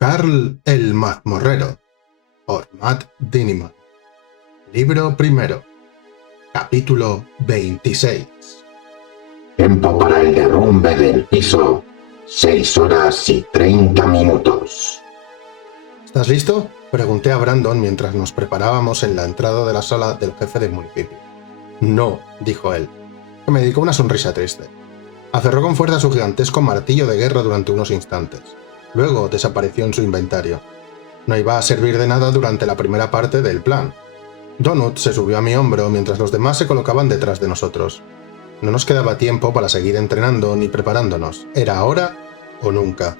Carl el mazmorrero, por Matt Dinniman. Libro primero. Capítulo 26. Tiempo para el derrumbe del piso, 6 horas y 30 minutos. ¿Estás listo?, pregunté a Brandon mientras nos preparábamos en la entrada de la sala del jefe del municipio. No, dijo él, que me dedicó una sonrisa triste. Aferró con fuerza su gigantesco martillo de guerra durante unos instantes. Luego desapareció en su inventario. No iba a servir de nada durante la primera parte del plan. Donut se subió a mi hombro mientras los demás se colocaban detrás de nosotros. No nos quedaba tiempo para seguir entrenando ni preparándonos. Era ahora o nunca.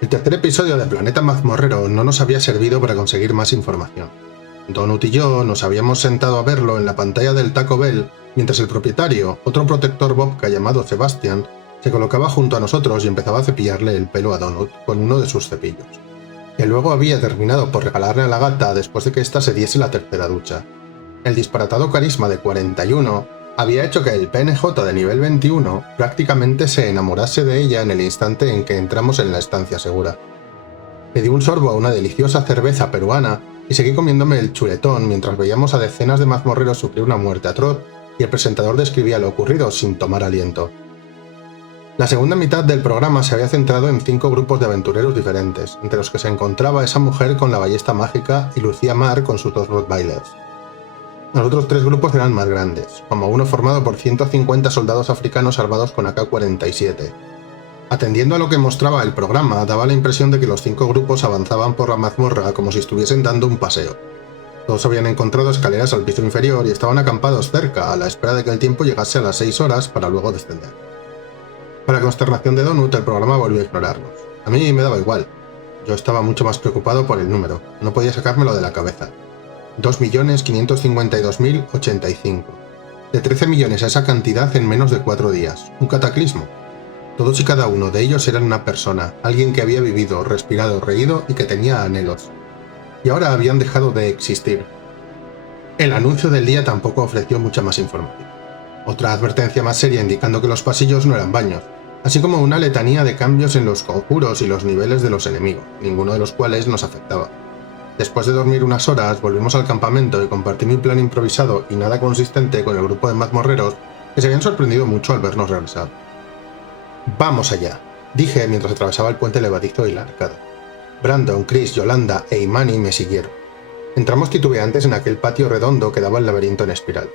El tercer episodio de Planeta Mazmorrero no nos había servido para conseguir más información. Donut y yo nos habíamos sentado a verlo en la pantalla del Taco Bell mientras el propietario, otro protector Bobca llamado Sebastian, se colocaba junto a nosotros y empezaba a cepillarle el pelo a Donut con uno de sus cepillos, que luego había terminado por regalarle a la gata después de que ésta se diese la tercera ducha. El disparatado carisma de 41 había hecho que el PNJ de nivel 21 prácticamente se enamorase de ella en el instante en que entramos en la estancia segura. Le di un sorbo a una deliciosa cerveza peruana y seguí comiéndome el chuletón mientras veíamos a decenas de mazmorreros sufrir una muerte atroz y el presentador describía lo ocurrido sin tomar aliento. La segunda mitad del programa se había centrado en 5 grupos de aventureros diferentes, entre los que se encontraba esa mujer con la ballesta mágica y Lucía Mar con sus 2 Rottweilers. Los otros 3 grupos eran más grandes, como uno formado por 150 soldados africanos armados con AK-47. Atendiendo a lo que mostraba el programa, daba la impresión de que los 5 grupos avanzaban por la mazmorra como si estuviesen dando un paseo. Todos habían encontrado escaleras al piso inferior y estaban acampados cerca, a la espera de que el tiempo llegase a las 6 horas para luego descender. Para consternación de Donut, el programa volvió a ignorarnos. A mí me daba igual. Yo estaba mucho más preocupado por el número. No podía sacármelo de la cabeza. 2.552.085. De 13 millones a esa cantidad en menos de 4 días. Un cataclismo. Todos y cada uno de ellos eran una persona, alguien que había vivido, respirado, reído y que tenía anhelos. Y ahora habían dejado de existir. El anuncio del día tampoco ofreció mucha más información. Otra advertencia más seria indicando que los pasillos no eran baños, así como una letanía de cambios en los conjuros y los niveles de los enemigos, ninguno de los cuales nos afectaba. Después de dormir unas horas, volvimos al campamento y compartí mi plan improvisado y nada consistente con el grupo de mazmorreros que se habían sorprendido mucho al vernos regresar. «Vamos allá», dije mientras atravesaba el puente levadizo y la arcada. Brandon, Chris, Yolanda e Imani me siguieron. Entramos titubeantes en aquel patio redondo que daba al laberinto en espiral.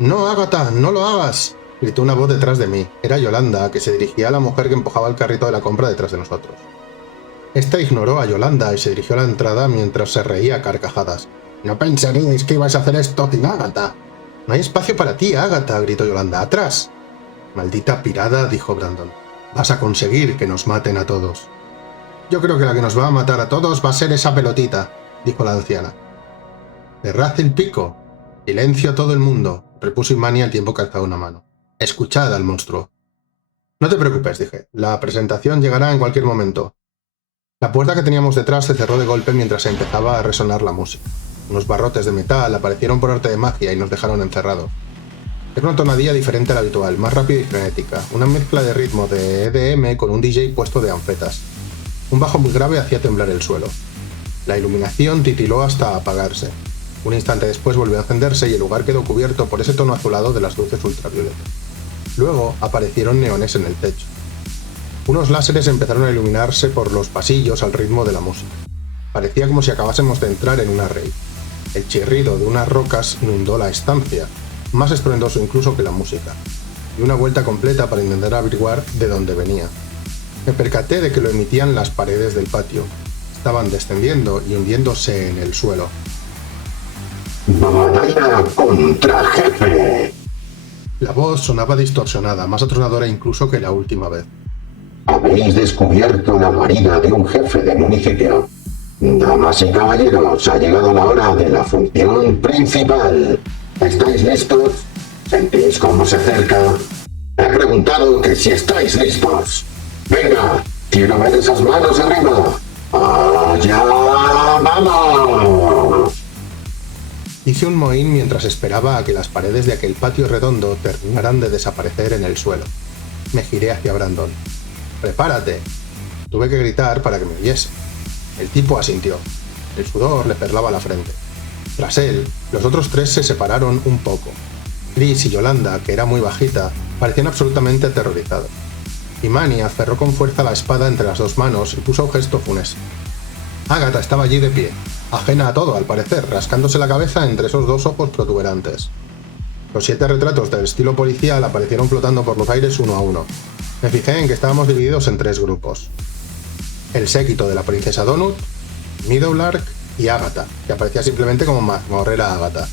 «¡No, Ágata! ¡No lo hagas!», gritó una voz detrás de mí. Era Yolanda, que se dirigía a la mujer que empujaba el carrito de la compra detrás de nosotros. Esta ignoró a Yolanda y se dirigió a la entrada mientras se reía a carcajadas. «¡No pensaríais que ibais a hacer esto sin Ágata!». «No hay espacio para ti, Ágata», gritó Yolanda. «¡Atrás!». «Maldita pirada», dijo Brandon. «Vas a conseguir que nos maten a todos». «Yo creo que la que nos va a matar a todos va a ser esa pelotita», dijo la anciana. «Cerrad el pico. Silencio a todo el mundo», repuso Imani al tiempo que alzaba una mano. «Escuchad al monstruo». «No te preocupes», dije. «La presentación llegará en cualquier momento». La puerta que teníamos detrás se cerró de golpe mientras empezaba a resonar la música. Unos barrotes de metal aparecieron por arte de magia y nos dejaron encerrados. Era una tonadilla diferente a la habitual, más rápida y frenética, una mezcla de ritmo de EDM con un DJ puesto de anfetas. Un bajo muy grave hacía temblar el suelo. La iluminación titiló hasta apagarse. Un instante después volvió a encenderse y el lugar quedó cubierto por ese tono azulado de las luces ultravioleta. Luego aparecieron neones en el techo. Unos láseres empezaron a iluminarse por los pasillos al ritmo de la música. Parecía como si acabásemos de entrar en una rave. El chirrido de unas rocas inundó la estancia, más estruendoso incluso que la música. Di una vuelta completa para intentar averiguar de dónde venía. Me percaté de que lo emitían las paredes del patio. Estaban descendiendo y hundiéndose en el suelo. ¡Batalla contra jefe! La voz sonaba distorsionada, más atronadora incluso que la última vez. Habéis descubierto la guarida de un jefe de municipio. Damas y caballeros, ha llegado la hora de la función principal. ¿Estáis listos? ¿Sentís cómo se acerca? He preguntado que si estáis listos. ¡Venga! ¡Quiero ver esas manos arriba! ¡Allá vamos! Hice un mohín mientras esperaba a que las paredes de aquel patio redondo terminaran de desaparecer en el suelo. Me giré hacia Brandon. «¡Prepárate!». Tuve que gritar para que me oyese. El tipo asintió. El sudor le perlaba la frente. Tras él, los otros tres se separaron un poco. Chris y Yolanda, que era muy bajita, parecían absolutamente aterrorizados. Y Manny aferró con fuerza la espada entre las dos manos y puso un gesto funesto. Agatha estaba allí de pie, ajena a todo al parecer, rascándose la cabeza entre esos dos ojos protuberantes. Los 7 retratos del estilo policial aparecieron flotando por los aires uno a uno. Me fijé en que estábamos divididos en 3 grupos. El séquito de la princesa Donut, Meadowlark y Agatha, que aparecía simplemente como Mazmorrera Agatha.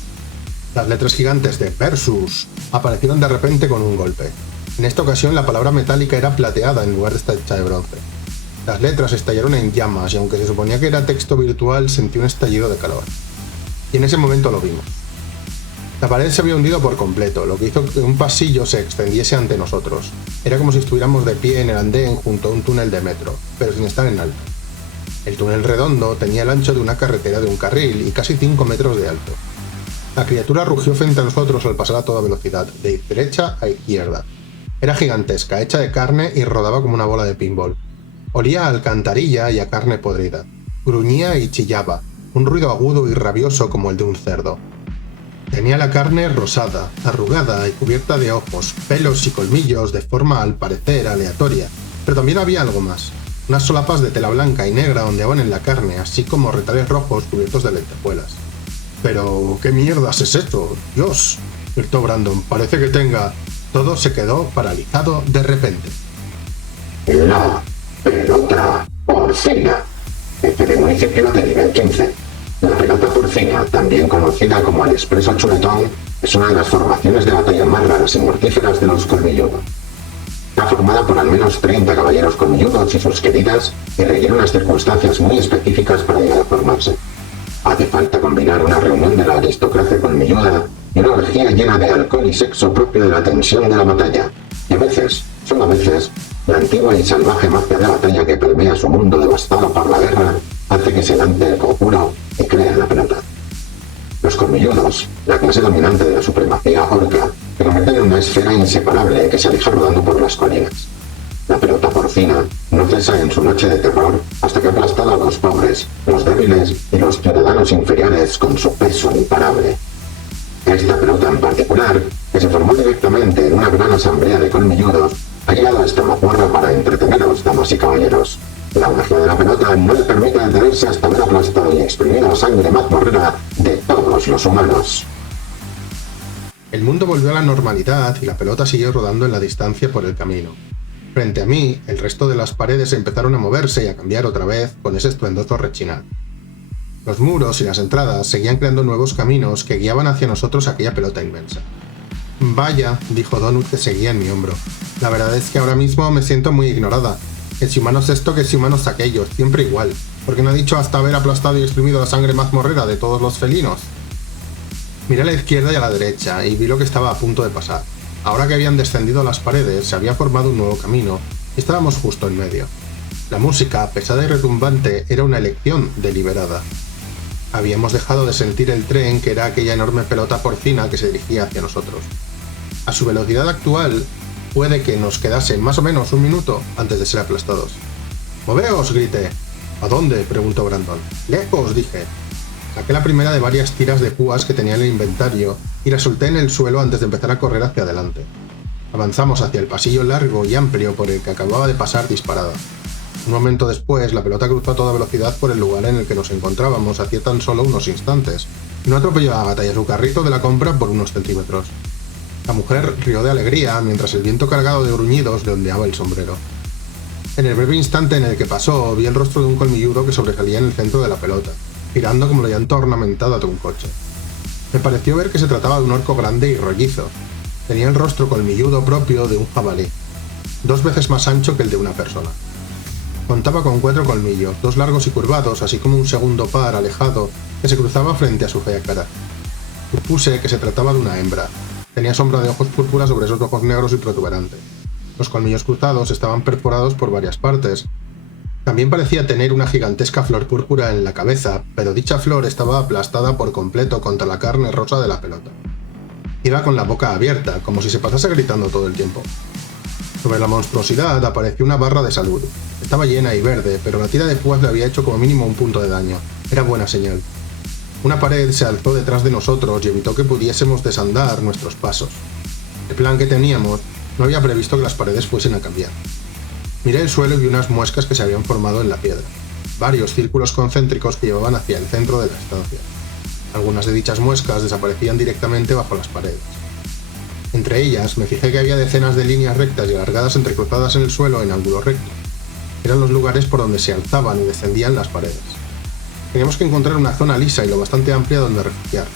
Las letras gigantes de Versus aparecieron de repente con un golpe. En esta ocasión la palabra metálica era plateada en lugar de estar hecha de bronce. Las letras estallaron en llamas y aunque se suponía que era texto virtual, sentí un estallido de calor. Y en ese momento lo vimos. La pared se había hundido por completo, lo que hizo que un pasillo se extendiese ante nosotros. Era como si estuviéramos de pie en el andén junto a un túnel de metro, pero sin estar en alto. El túnel redondo tenía el ancho de una carretera de un carril y casi 5 metros de alto. La criatura rugió frente a nosotros al pasar a toda velocidad, de derecha a izquierda. Era gigantesca, hecha de carne y rodaba como una bola de pinball. Olía a alcantarilla y a carne podrida. Gruñía y chillaba, un ruido agudo y rabioso como el de un cerdo. Tenía la carne rosada, arrugada y cubierta de ojos, pelos y colmillos de forma al parecer aleatoria, pero también había algo más. Unas solapas de tela blanca y negra ondeaban en la carne, así como retales rojos cubiertos de lentejuelas. «¿Pero qué mierdas es esto? Dios», gritó Brandon, «parece que tenga...». Todo se quedó paralizado de repente. La pelota porcina. Jefe de municipio de nivel 15. La pelota porcina, también conocida como el expreso chuletón, es una de las formaciones de batalla más raras y mortíferas de los colmilludos. Está formada por al menos 30 caballeros colmilludos y sus queridas y requiere unas circunstancias muy específicas para llegar a formarse. Hace falta combinar una reunión de la aristocracia colmilluda y una orgía llena de alcohol y sexo propio de la tensión de la batalla. Y a veces, solo a veces, la antigua y salvaje magia de batalla que permea su mundo devastado por la guerra hace que se lance el conjuro y crea la pelota. Los colmilludos, la clase dominante de la supremacía orca, se convierten en una esfera inseparable que se aleja rodando por las colinas. La pelota porcina no cesa en su noche de terror hasta que ha aplastado a los pobres, los débiles y los ciudadanos inferiores con su peso imparable. Esta pelota en particular, que se formó directamente en una gran asamblea de colmilludos, ha llegado a esta mazmorra para entreteneros, damas y caballeros. La magia de la pelota no le permite detenerse hasta haber aplastado y exprimido la sangre mazmorrera de todos los humanos. El mundo volvió a la normalidad y la pelota siguió rodando en la distancia por el camino. Frente a mí, el resto de las paredes empezaron a moverse y a cambiar otra vez con ese estruendoso rechinar. Los muros y las entradas seguían creando nuevos caminos que guiaban hacia nosotros aquella pelota inmensa. «Vaya», dijo Donut, que seguía en mi hombro. «La verdad es que ahora mismo me siento muy ignorada. Que si humanos esto, que si humanos aquello, siempre igual. Porque no ha dicho hasta haber aplastado y exprimido la sangre mazmorrera de todos los felinos». Miré a la izquierda y a la derecha y vi lo que estaba a punto de pasar. Ahora que habían descendido las paredes, se había formado un nuevo camino y estábamos justo en medio. La música, pesada y retumbante, era una elección deliberada. Habíamos dejado de sentir el tren, que era aquella enorme pelota porcina que se dirigía hacia nosotros. A su velocidad actual, puede que nos quedase más o menos un minuto antes de ser aplastados. «¡Moveos!», grité. «¿A dónde?», preguntó Brandon. «¡Lejos!», dije. Saqué la primera de varias tiras de púas que tenía en el inventario y la solté en el suelo antes de empezar a correr hacia adelante. Avanzamos hacia el pasillo largo y amplio por el que acababa de pasar disparada. Un momento después, la pelota cruzó a toda velocidad por el lugar en el que nos encontrábamos hacía tan solo unos instantes, y no atropelló a Agatha y a su carrito de la compra por unos centímetros. La mujer rió de alegría mientras el viento cargado de gruñidos le ondeaba el sombrero. En el breve instante en el que pasó, vi el rostro de un colmilludo que sobresalía en el centro de la pelota, girando como la llanta ornamentada de un coche. Me pareció ver que se trataba de un orco grande y rollizo. Tenía el rostro colmilludo propio de un jabalí, 2 veces más ancho que el de una persona. Contaba con 4 colmillos, 2 largos y curvados, así como un segundo par alejado que se cruzaba frente a su fea cara. Supuse que se trataba de una hembra. Tenía sombra de ojos púrpura sobre esos ojos negros y protuberantes. Los colmillos cruzados estaban perforados por varias partes. También parecía tener una gigantesca flor púrpura en la cabeza, pero dicha flor estaba aplastada por completo contra la carne rosa de la pelota. Iba con la boca abierta, como si se pasase gritando todo el tiempo. Sobre la monstruosidad apareció una barra de salud. Estaba llena y verde, pero la tira de púas le había hecho como mínimo un punto de daño. Era buena señal. Una pared se alzó detrás de nosotros y evitó que pudiésemos desandar nuestros pasos. El plan que teníamos no había previsto que las paredes fuesen a cambiar. Miré el suelo y vi unas muescas que se habían formado en la piedra. Varios círculos concéntricos que llevaban hacia el centro de la estancia. Algunas de dichas muescas desaparecían directamente bajo las paredes. Entre ellas me fijé que había decenas de líneas rectas y alargadas entrecruzadas en el suelo en ángulo recto. Eran los lugares por donde se alzaban y descendían las paredes. Teníamos que encontrar una zona lisa y lo bastante amplia donde refugiar.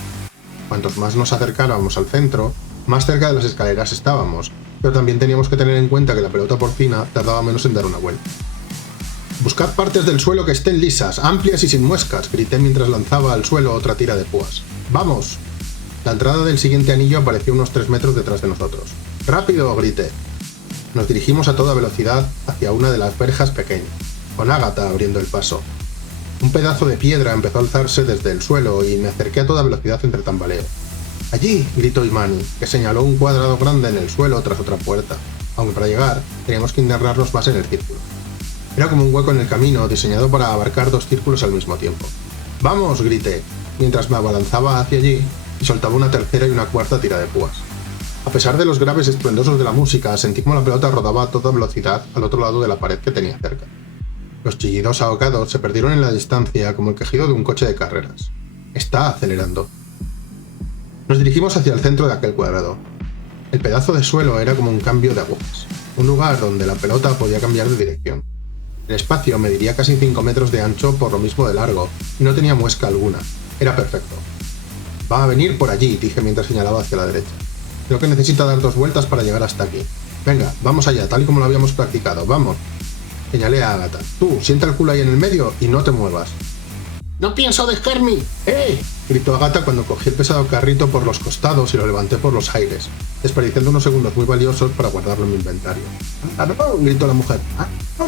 Cuantos más nos acercáramos al centro, más cerca de las escaleras estábamos, pero también teníamos que tener en cuenta que la pelota porcina tardaba menos en dar una vuelta. «Buscad partes del suelo que estén lisas, amplias y sin muescas», grité mientras lanzaba al suelo otra tira de púas. «¡Vamos!». La entrada del siguiente anillo apareció unos 3 metros detrás de nosotros. «¡Rápido!», grité. Nos dirigimos a toda velocidad hacia una de las verjas pequeñas, con Ágata abriendo el paso. Un pedazo de piedra empezó a alzarse desde el suelo y me acerqué a toda velocidad entre tambaleo. «¡Allí!», gritó Imani, que señaló un cuadrado grande en el suelo tras otra puerta, aunque para llegar teníamos que internarnos más en el círculo. Era como un hueco en el camino diseñado para abarcar 2 círculos al mismo tiempo. «¡Vamos!», grité, mientras me abalanzaba hacia allí y soltaba una tercera y una cuarta tira de púas. A pesar de los graves estruendosos de la música, sentí como la pelota rodaba a toda velocidad al otro lado de la pared que tenía cerca. Los chillidos ahogados se perdieron en la distancia como el quejido de un coche de carreras. «Está acelerando». Nos dirigimos hacia el centro de aquel cuadrado. El pedazo de suelo era como un cambio de agujas, un lugar donde la pelota podía cambiar de dirección. El espacio mediría casi 5 metros de ancho por lo mismo de largo, y no tenía muesca alguna. Era perfecto. «Va a venir por allí», dije mientras señalaba hacia la derecha. «Creo que necesita dar 2 vueltas para llegar hasta aquí. Venga, vamos allá, tal y como lo habíamos practicado, vamos». Señalé a Ágata. «Tú, sienta el culo ahí en el medio y no te muevas». «¡No pienso dejarme!» gritó Ágata cuando cogí el pesado carrito por los costados y lo levanté por los aires, desperdiciando unos segundos muy valiosos para guardarlo en mi inventario. «¡Ah, no!», gritó la mujer. «¡Ah, no!».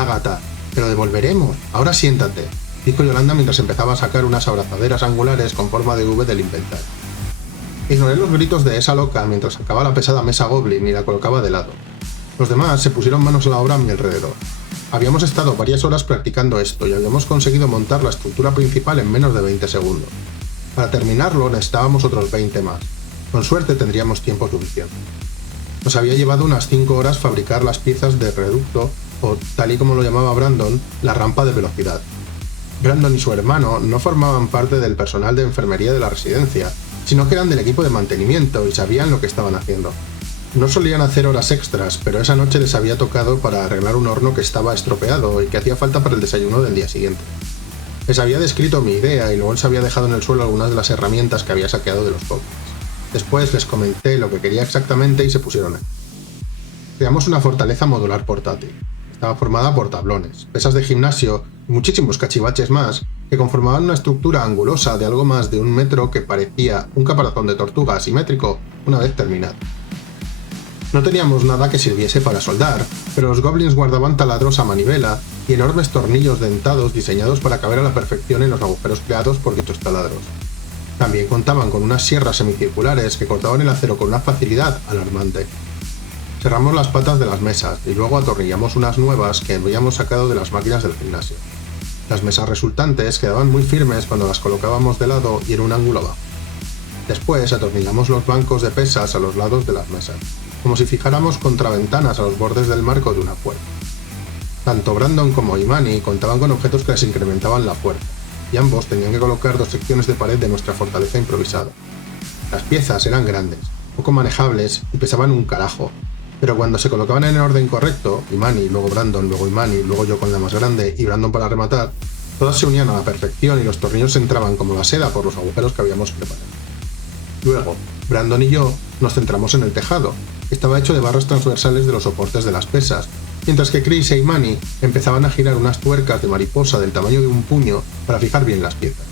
«Ágata, te lo devolveremos. Ahora siéntate», dijo Yolanda mientras empezaba a sacar unas abrazaderas angulares con forma de V del inventario. Ignoré los gritos de esa loca mientras sacaba la pesada mesa Goblin y la colocaba de lado. Los demás se pusieron manos a la obra a mi alrededor. Habíamos estado varias horas practicando esto y habíamos conseguido montar la estructura principal en menos de 20 segundos. Para terminarlo necesitábamos otros 20 más. Con suerte tendríamos tiempo suficiente. Nos había llevado unas 5 horas fabricar las piezas de reducto, o, tal y como lo llamaba Brandon, la rampa de velocidad. Brandon y su hermano no formaban parte del personal de enfermería de la residencia, sino que eran del equipo de mantenimiento y sabían lo que estaban haciendo. No solían hacer horas extras, pero esa noche les había tocado para arreglar un horno que estaba estropeado y que hacía falta para el desayuno del día siguiente. Les había descrito mi idea y luego les había dejado en el suelo algunas de las herramientas que había saqueado de los goblins. Después les comenté lo que quería exactamente y se pusieron ahí. Creamos una fortaleza modular portátil. Estaba formada por tablones, pesas de gimnasio y muchísimos cachivaches más que conformaban una estructura angulosa de algo más de 1 metro que parecía un caparazón de tortuga asimétrico una vez terminado. No teníamos nada que sirviese para soldar, pero los goblins guardaban taladros a manivela y enormes tornillos dentados diseñados para caber a la perfección en los agujeros creados por dichos taladros. También contaban con unas sierras semicirculares que cortaban el acero con una facilidad alarmante. Cerramos las patas de las mesas y luego atornillamos unas nuevas que habíamos sacado de las máquinas del gimnasio. Las mesas resultantes quedaban muy firmes cuando las colocábamos de lado y en un ángulo bajo. Después atornillamos los bancos de pesas a los lados de las mesas, como si fijáramos contraventanas a los bordes del marco de una puerta. Tanto Brandon como Imani contaban con objetos que les incrementaban la fuerza, y ambos tenían que colocar 2 secciones de pared de nuestra fortaleza improvisada. Las piezas eran grandes, poco manejables y pesaban un carajo, pero cuando se colocaban en el orden correcto, Imani, luego Brandon, luego Imani, luego yo con la más grande y Brandon para rematar, todas se unían a la perfección y los tornillos entraban como la seda por los agujeros que habíamos preparado. Luego, Brandon y yo nos centramos en el tejado, que estaba hecho de barras transversales de los soportes de las pesas, mientras que Chris e Imani empezaban a girar unas tuercas de mariposa del tamaño de un puño para fijar bien las piezas.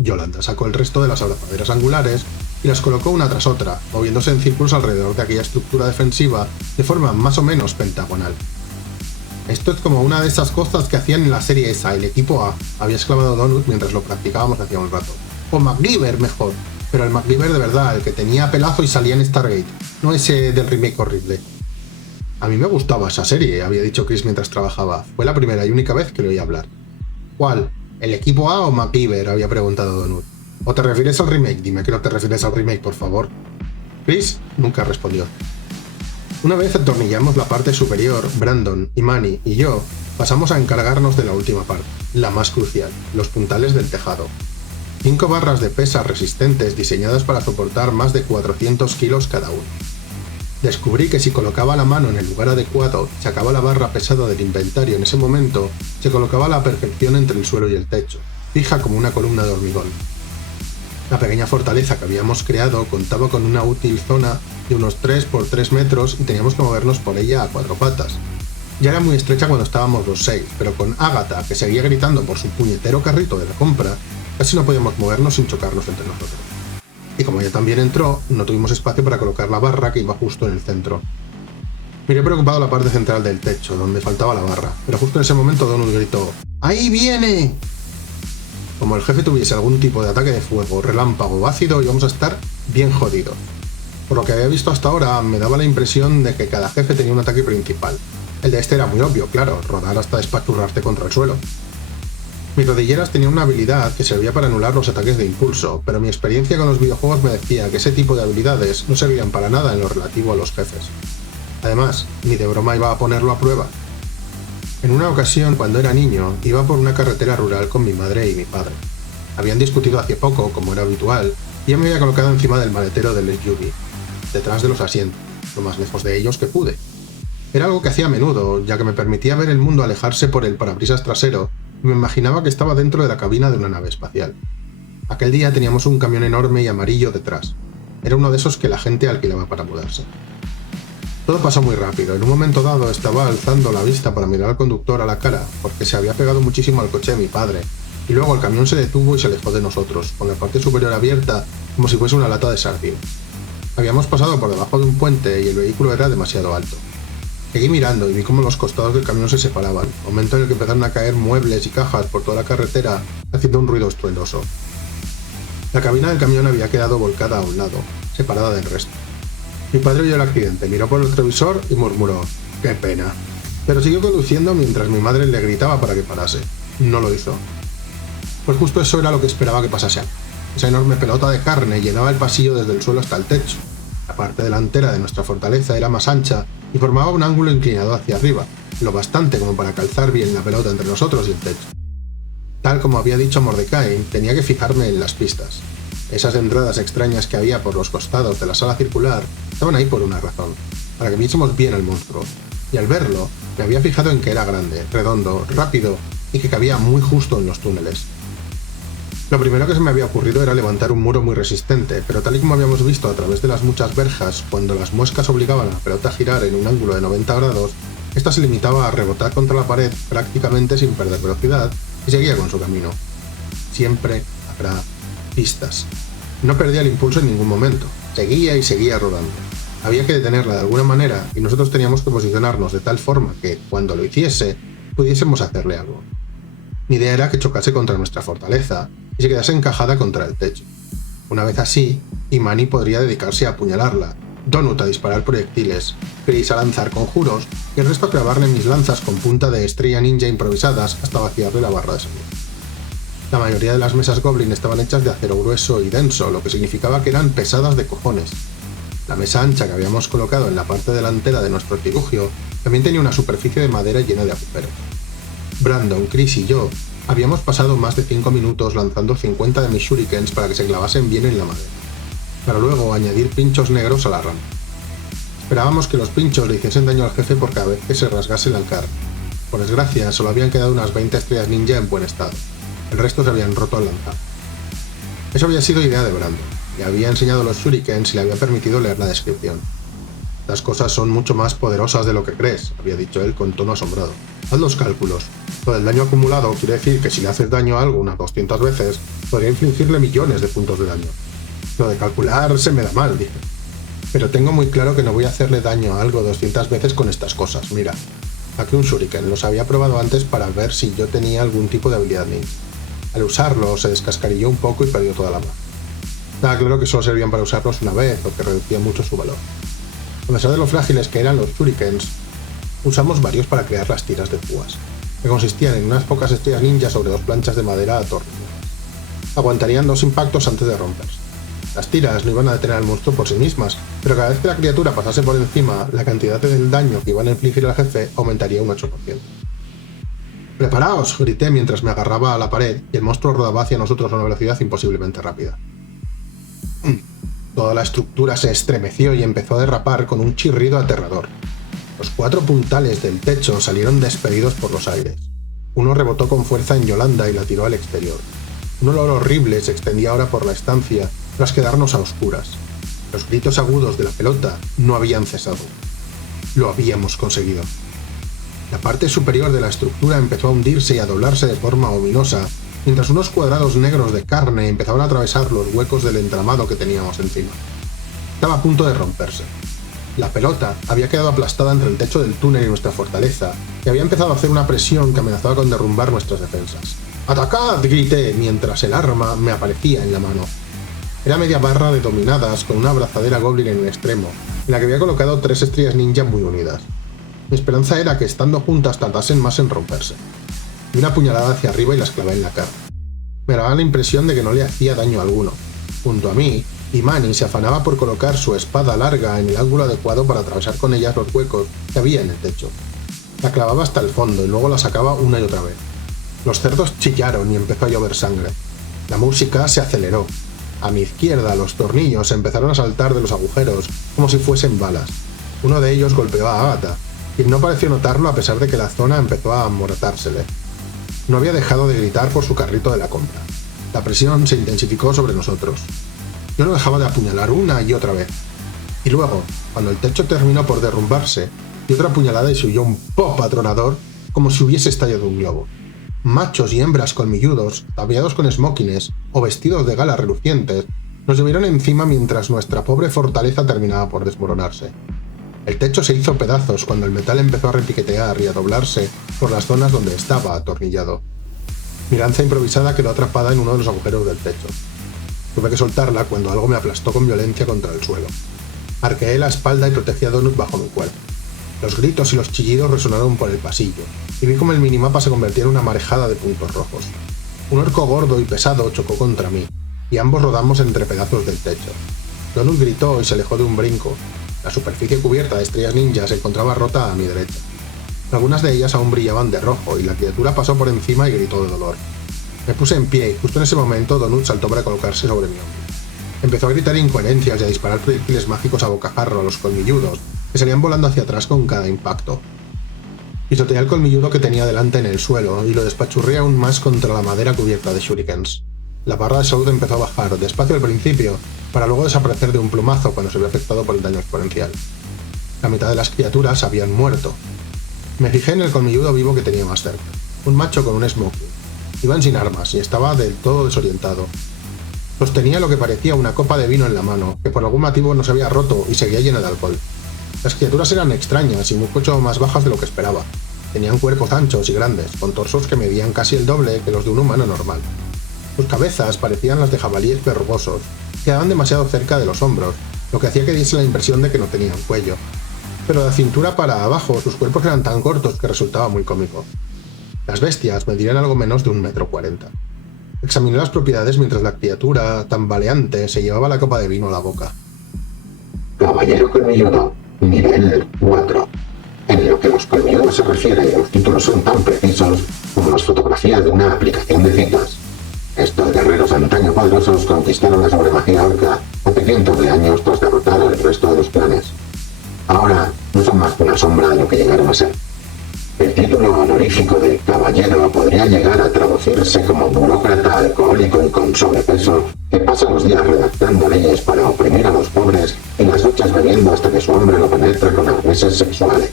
Yolanda sacó el resto de las abrazaderas angulares y las colocó una tras otra, moviéndose en círculos alrededor de aquella estructura defensiva de forma más o menos pentagonal. «Esto es como una de esas cosas que hacían en la serie esa, el equipo A», había exclamado Donut mientras lo practicábamos hacía un rato. «O MacGyver mejor, pero el MacGyver de verdad, el que tenía pelazo y salía en Stargate, no ese del remake horrible». A mí me gustaba esa serie, había dicho Chris mientras trabajaba. Fue la primera y única vez que le oí hablar. ¿Cuál? ¿El equipo A o MacGyver?, había preguntado Donut. ¿O te refieres al remake? Dime que no te refieres al remake, por favor. Chris nunca respondió. Una vez atornillamos la parte superior, Brandon, Imani y yo pasamos a encargarnos de la última parte, la más crucial, los puntales del tejado. 5 barras de pesa resistentes diseñadas para soportar más de 400 kilos cada uno. Descubrí que si colocaba la mano en el lugar adecuado y sacaba la barra pesada del inventario en ese momento, se colocaba a la perfección entre el suelo y el techo, fija como una columna de hormigón. La pequeña fortaleza que habíamos creado contaba con una útil zona de unos 3 por 3 metros y teníamos que movernos por ella a 4 patas. Ya era muy estrecha cuando estábamos los 6, pero con Agatha, que seguía gritando por su puñetero carrito de la compra, casi no podíamos movernos sin chocarnos entre nosotros. Y como ella también entró, no tuvimos espacio para colocar la barra que iba justo en el centro. Miré preocupado la parte central del techo, donde faltaba la barra, pero justo en ese momento Donut gritó ¡Ahí viene! Como el jefe tuviese algún tipo de ataque de fuego, relámpago o ácido, íbamos a estar bien jodidos. Por lo que había visto hasta ahora, me daba la impresión de que cada jefe tenía un ataque principal. El de este era muy obvio, claro, rodar hasta despachurrarte contra el suelo. Mis rodilleras tenían una habilidad que servía para anular los ataques de impulso, pero mi experiencia con los videojuegos me decía que ese tipo de habilidades no servían para nada en lo relativo a los jefes. Además, ni de broma iba a ponerlo a prueba. En una ocasión, cuando era niño, iba por una carretera rural con mi madre y mi padre. Habían discutido hace poco, como era habitual, y yo me había colocado encima del maletero del SUV, detrás de los asientos, lo más lejos de ellos que pude. Era algo que hacía a menudo, ya que me permitía ver el mundo alejarse por el parabrisas trasero, y me imaginaba que estaba dentro de la cabina de una nave espacial. Aquel día teníamos un camión enorme y amarillo detrás. Era uno de esos que la gente alquilaba para mudarse. Todo pasó muy rápido. En un momento dado estaba alzando la vista para mirar al conductor a la cara, porque se había pegado muchísimo al coche de mi padre, y luego el camión se detuvo y se alejó de nosotros, con la parte superior abierta como si fuese una lata de sardina. Habíamos pasado por debajo de un puente y el vehículo era demasiado alto. Seguí mirando y vi cómo los costados del camión se separaban, momento en el que empezaron a caer muebles y cajas por toda la carretera, haciendo un ruido estruendoso. La cabina del camión había quedado volcada a un lado, separada del resto. Mi padre oyó el accidente, miró por el retrovisor y murmuró «¡Qué pena!». Pero siguió conduciendo mientras mi madre le gritaba para que parase. No lo hizo. Pues justo eso era lo que esperaba que pasase. Esa enorme pelota de carne llenaba el pasillo desde el suelo hasta el techo. La parte delantera de nuestra fortaleza era más ancha y formaba un ángulo inclinado hacia arriba, lo bastante como para calzar bien la pelota entre nosotros y el techo. Tal como había dicho Mordecai, tenía que fijarme en las pistas. Esas entradas extrañas que había por los costados de la sala circular estaban ahí por una razón, para que viésemos bien al monstruo, y al verlo me había fijado en que era grande, redondo, rápido y que cabía muy justo en los túneles. Lo primero que se me había ocurrido era levantar un muro muy resistente, pero tal y como habíamos visto a través de las muchas verjas, cuando las muescas obligaban a la pelota a girar en un ángulo de 90 grados, esta se limitaba a rebotar contra la pared prácticamente sin perder velocidad y seguía con su camino. Siempre habrá pistas. No perdía el impulso en ningún momento, seguía y seguía rodando. Había que detenerla de alguna manera y nosotros teníamos que posicionarnos de tal forma que, cuando lo hiciese, pudiésemos hacerle algo. Mi idea era que chocase contra nuestra fortaleza y se quedase encajada contra el techo. Una vez así, Imani podría dedicarse a apuñalarla, Donut a disparar proyectiles, Chris a lanzar conjuros y el resto a clavarle mis lanzas con punta de estrella ninja improvisadas hasta vaciarle la barra de salud. La mayoría de las mesas Goblin estaban hechas de acero grueso y denso, lo que significaba que eran pesadas de cojones. La mesa ancha que habíamos colocado en la parte delantera de nuestro artilugio también tenía una superficie de madera llena de agujeros. Brandon, Chris y yo habíamos pasado más de 5 minutos lanzando 50 de mis shurikens para que se clavasen bien en la madera, para luego añadir pinchos negros a la rama. Esperábamos que los pinchos le hiciesen daño al jefe por cada vez que se rasgase la carne. Por desgracia, solo habían quedado unas 20 estrellas ninja en buen estado. El resto se habían roto al lanzar. Eso había sido idea de Brandon. Le había enseñado los shurikens y le había permitido leer la descripción. Las cosas son mucho más poderosas de lo que crees, había dicho él con tono asombrado. Haz los cálculos. Todo el daño acumulado quiere decir que si le haces daño a algo unas 200 veces, podría infligirle millones de puntos de daño. Lo de calcular se me da mal, dije. Pero tengo muy claro que no voy a hacerle daño a algo 200 veces con estas cosas. Mira, aquí un shuriken. Los había probado antes para ver si yo tenía algún tipo de habilidad ninja. Al usarlo se descascarilló un poco y perdió toda la mano. Estaba claro que solo servían para usarlos una vez o que reducía mucho su valor. A pesar de lo frágiles que eran los shurikens, Usamos varios para crear las tiras de púas, que consistían en unas pocas estrellas ninja sobre 2 planchas de madera atornilladas. Aguantarían 2 impactos antes de romperse. Las tiras no iban a detener al monstruo por sí mismas, pero cada vez que la criatura pasase por encima, la cantidad del daño que iban a infligir al jefe aumentaría un 8%. ¡Preparaos!, grité mientras me agarraba a la pared y el monstruo rodaba hacia nosotros a una velocidad imposiblemente rápida. Toda la estructura se estremeció y empezó a derrapar con un chirrido aterrador. Los 4 puntales del techo salieron despedidos por los aires. Uno rebotó con fuerza en Yolanda y la tiró al exterior. Un olor horrible se extendía ahora por la estancia, tras quedarnos a oscuras. Los gritos agudos de la pelota no habían cesado. Lo habíamos conseguido. La parte superior de la estructura empezó a hundirse y a doblarse de forma ominosa, mientras unos cuadrados negros de carne empezaban a atravesar los huecos del entramado que teníamos encima. Estaba a punto de romperse. La pelota había quedado aplastada entre el techo del túnel y nuestra fortaleza, y había empezado a hacer una presión que amenazaba con derrumbar nuestras defensas. ¡Atacad!, grité mientras el arma me aparecía en la mano. Era media barra de dominadas con una abrazadera goblin en el extremo, en la que había colocado 3 estrellas ninja muy unidas. Mi esperanza era que estando juntas tardasen más en romperse. Di una puñalada hacia arriba y las clavé en la cara. Me daba la impresión de que no le hacía daño alguno. Junto a mí, Imani se afanaba por colocar su espada larga en el ángulo adecuado para atravesar con ella los huecos que había en el techo. La clavaba hasta el fondo y luego la sacaba una y otra vez. Los cerdos chillaron y empezó a llover sangre. La música se aceleró. A mi izquierda, los tornillos empezaron a saltar de los agujeros como si fuesen balas. Uno de ellos golpeó a Agatha, y no pareció notarlo a pesar de que la zona empezó a amortársele. No había dejado de gritar por su carrito de la compra. La presión se intensificó sobre nosotros. Yo no dejaba de apuñalar una y otra vez. Y luego, cuando el techo terminó por derrumbarse, di otra puñalada y se oyó un pop atronador como si hubiese estallado un globo. Machos y hembras colmilludos, ataviados con smokines o vestidos de gala relucientes, nos subieron encima mientras nuestra pobre fortaleza terminaba por desmoronarse. El techo se hizo pedazos cuando el metal empezó a repiquetear y a doblarse por las zonas donde estaba atornillado. Mi lanza improvisada quedó atrapada en uno de los agujeros del techo. Tuve que soltarla cuando algo me aplastó con violencia contra el suelo. Arqueé la espalda y protegí a Donut bajo mi cuerpo. Los gritos y los chillidos resonaron por el pasillo, y vi como el minimapa se convertía en una marejada de puntos rojos. Un orco gordo y pesado chocó contra mí, y ambos rodamos entre pedazos del techo. Donut gritó y se alejó de un brinco. La superficie cubierta de estrellas ninja se encontraba rota a mi derecha. Algunas de ellas aún brillaban de rojo, y la criatura pasó por encima y gritó de dolor. Me puse en pie y justo en ese momento Donut saltó para colocarse sobre mi hombro. Empezó a gritar incoherencias y a disparar proyectiles mágicos a bocajarro a los colmilludos, que salían volando hacia atrás con cada impacto. Pisoteé al colmilludo que tenía delante en el suelo y lo despachurré aún más contra la madera cubierta de shurikens. La barra de salud empezó a bajar, despacio al principio, para luego desaparecer de un plumazo cuando se vio afectado por el daño exponencial. La mitad de las criaturas habían muerto. Me fijé en el colmilludo vivo que tenía más cerca, un macho con un smoking. Iban sin armas y estaba del todo desorientado. Sostenía lo que parecía una copa de vino en la mano, que por algún motivo no se había roto y seguía llena de alcohol. Las criaturas eran extrañas y mucho más bajas de lo que esperaba. Tenían cuerpos anchos y grandes, con torsos que medían casi el doble que los de un humano normal. Sus cabezas parecían las de jabalíes verrugosos, quedaban demasiado cerca de los hombros, lo que hacía que diese la impresión de que no tenían cuello. Pero de la cintura para abajo sus cuerpos eran tan cortos que resultaba muy cómico. Las bestias medían algo menos de 1,40 m. Examiné las propiedades mientras la criatura, tambaleante, se llevaba la copa de vino a la boca. Caballero colmilludo, nivel 4. En lo que los colmilludos se refiere, los títulos son tan precisos como las fotografías de una aplicación de citas. Estos guerreros antaño poderosos conquistaron la supremacía orca hace cientos de años tras derrotar al resto de los clanes. Ahora no son más que una sombra de lo que llegaron a ser. El título honorífico de caballero podría llegar a traducirse como burócrata alcohólico y con sobrepeso que pasa los días redactando leyes para oprimir a los pobres y las noches bebiendo hasta que su hambre lo penetra con arneses sexuales.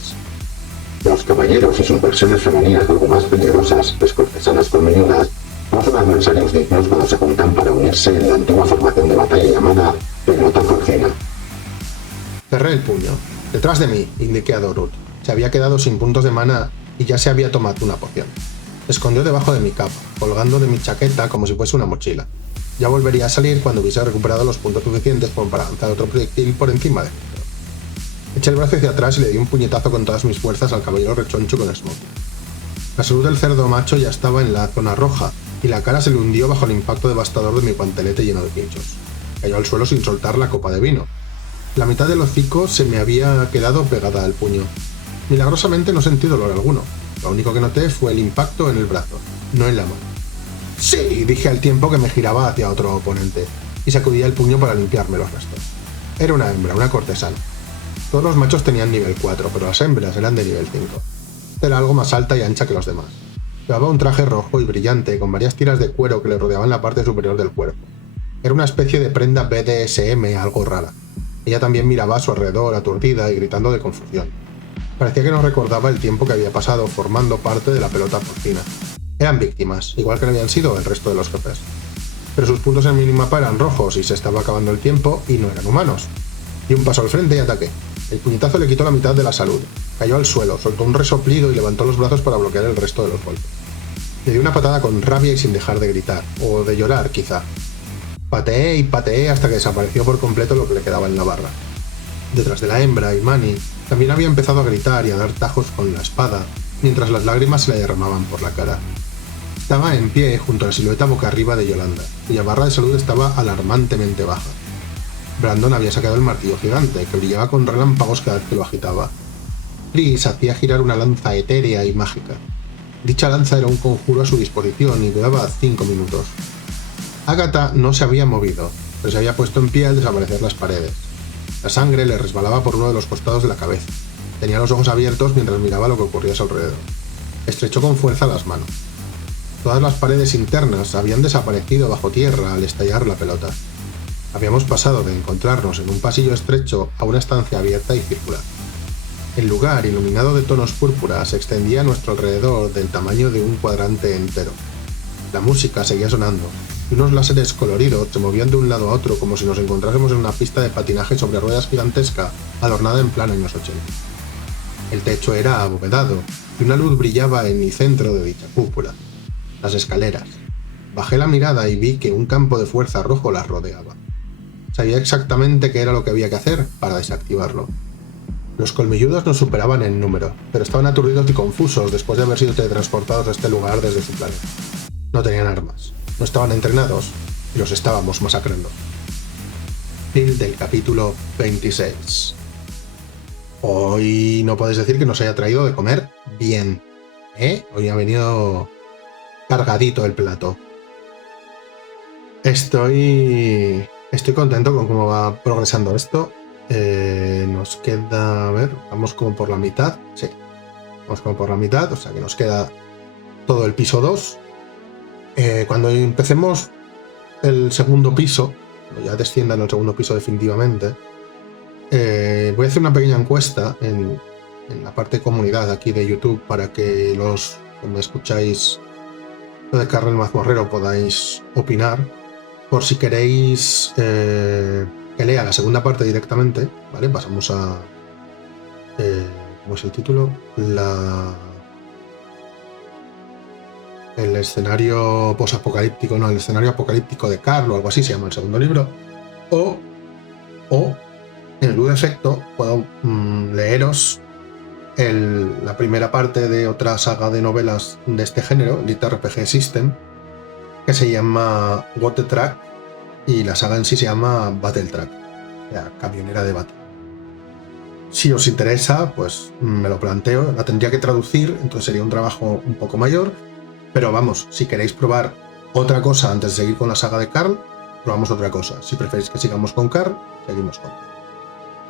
Los caballeros y sus versiones femeninas algo más peligrosas, las cortesanas colmilludas, no son adversarios dignos cuando se juntan para unirse en la antigua formación de batalla llamada pelota forcina. Cerré el puño. Detrás de mí, indiqué a Donut. Se había quedado sin puntos de maná y ya se había tomado una poción. Se escondió debajo de mi capa, colgando de mi chaqueta como si fuese una mochila. Ya volvería a salir cuando hubiese recuperado los puntos suficientes como para lanzar otro proyectil por encima de mí. Eché el brazo hacia atrás y le di un puñetazo con todas mis fuerzas al caballero rechoncho con Smoky. La salud del cerdo macho ya estaba en la zona roja, y la cara se le hundió bajo el impacto devastador de mi guantelete lleno de pinchos. Cayó al suelo sin soltar la copa de vino. La mitad del hocico se me había quedado pegada al puño. Milagrosamente no sentí dolor alguno. Lo único que noté fue el impacto en el brazo, no en la mano. ¡Sí!, dije al tiempo que me giraba hacia otro oponente, y sacudía el puño para limpiarme los restos. Era una hembra, una cortesana. Todos los machos tenían nivel 4, pero las hembras eran de nivel 5. Era algo más alta y ancha que los demás. Llevaba un traje rojo y brillante, con varias tiras de cuero que le rodeaban la parte superior del cuerpo. Era una especie de prenda BDSM algo rara. Ella también miraba a su alrededor, aturdida y gritando de confusión. Parecía que no recordaba el tiempo que había pasado formando parte de la pelota porcina. Eran víctimas, igual que lo habían sido el resto de los jefes. Pero sus puntos en el minimapa eran rojos y se estaba acabando el tiempo y no eran humanos. Di un paso al frente y ataqué. El puñetazo le quitó la mitad de la salud. Cayó al suelo, soltó un resoplido y levantó los brazos para bloquear el resto de los golpes. Le di una patada con rabia y sin dejar de gritar, o de llorar quizá. Pateé y pateé hasta que desapareció por completo lo que le quedaba en la barra. Detrás de la hembra, Imani también había empezado a gritar y a dar tajos con la espada, mientras las lágrimas se le derramaban por la cara. Estaba en pie junto a la silueta boca arriba de Yolanda, cuya barra de salud estaba alarmantemente baja. Brandon había sacado el martillo gigante, que brillaba con relámpagos cada vez que lo agitaba. Chris hacía girar una lanza etérea y mágica. Dicha lanza era un conjuro a su disposición y duraba 5 minutos. Agatha no se había movido, pero se había puesto en pie al desaparecer las paredes. La sangre le resbalaba por uno de los costados de la cabeza. Tenía los ojos abiertos mientras miraba lo que ocurría a su alrededor. Estrechó con fuerza las manos. Todas las paredes internas habían desaparecido bajo tierra al estallar la pelota. Habíamos pasado de encontrarnos en un pasillo estrecho a una estancia abierta y circular. El lugar, iluminado de tonos púrpura, se extendía a nuestro alrededor del tamaño de un cuadrante entero. La música seguía sonando, y unos láseres coloridos se movían de un lado a otro como si nos encontrásemos en una pista de patinaje sobre ruedas gigantesca, adornada en plan años 80. El techo era abovedado, y una luz brillaba en el centro de dicha cúpula. Las escaleras. Bajé la mirada y vi que un campo de fuerza rojo las rodeaba. Sabía exactamente qué era lo que había que hacer para desactivarlo. Los colmilludos nos superaban en número, pero estaban aturdidos y confusos después de haber sido teletransportados a este lugar desde su planeta. No tenían armas, no estaban entrenados y los estábamos masacrando. Fin del capítulo 26. Hoy no podéis decir que nos haya traído de comer bien, ¿eh? Hoy ha venido cargadito el plato. Estoy contento con cómo va progresando esto. Nos queda, a ver, vamos como por la mitad. Sí, vamos como por la mitad, o sea que nos queda todo el piso 2. Cuando empecemos el segundo piso, cuando ya desciendan el segundo piso definitivamente, voy a hacer una pequeña encuesta en la parte de comunidad aquí de YouTube para que los que me escucháis de Carl el Mazmorrero podáis opinar, por si queréis que lea la segunda parte directamente, ¿vale? Pasamos a... ¿cómo es el título? El escenario posapocalíptico, no, el escenario apocalíptico de Carl o algo así se llama el segundo libro. O en el Blue Defecto puedo leeros la primera parte de otra saga de novelas de este género, Elite RPG System, que se llama What the Track, y la saga en sí se llama Battle Track, la camionera de batalla. Si os interesa, pues me lo planteo, la tendría que traducir, entonces sería un trabajo un poco mayor, pero vamos, si queréis probar otra cosa antes de seguir con la saga de Carl, probamos otra cosa. Si preferís que sigamos con Carl, seguimos con Carl.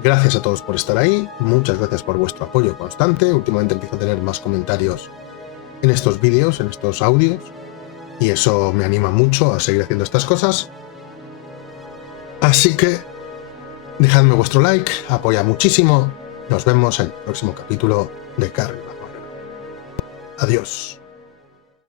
Gracias a todos por estar ahí, muchas gracias por vuestro apoyo constante. Últimamente empiezo a tener más comentarios en estos vídeos, en estos audios, y eso me anima mucho a seguir haciendo estas cosas. Así que dejadme vuestro like, apoya muchísimo. Nos vemos en el próximo capítulo de Carl el Mazmorrero. Adiós.